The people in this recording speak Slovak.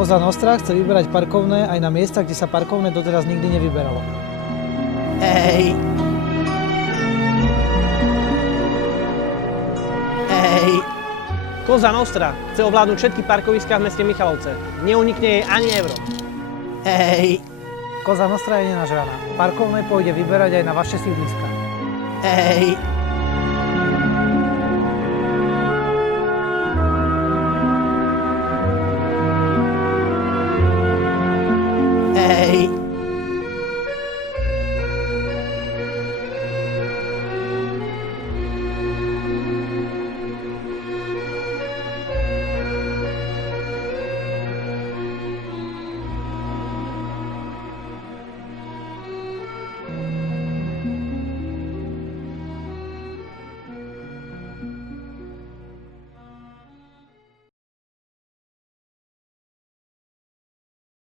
Koza Nostra chce vyberať parkovné aj na miesta, kde sa parkovné doteraz nikdy nevyberalo. Ej. Ej. Koza Nostra chce ovládnuť všetky parkoviská v meste Michalovce. Neunikne jej ani euro. Ej. Koza Nostra je nenažraná. Parkovné pôjde vyberať aj na vaše sídliska. Ej.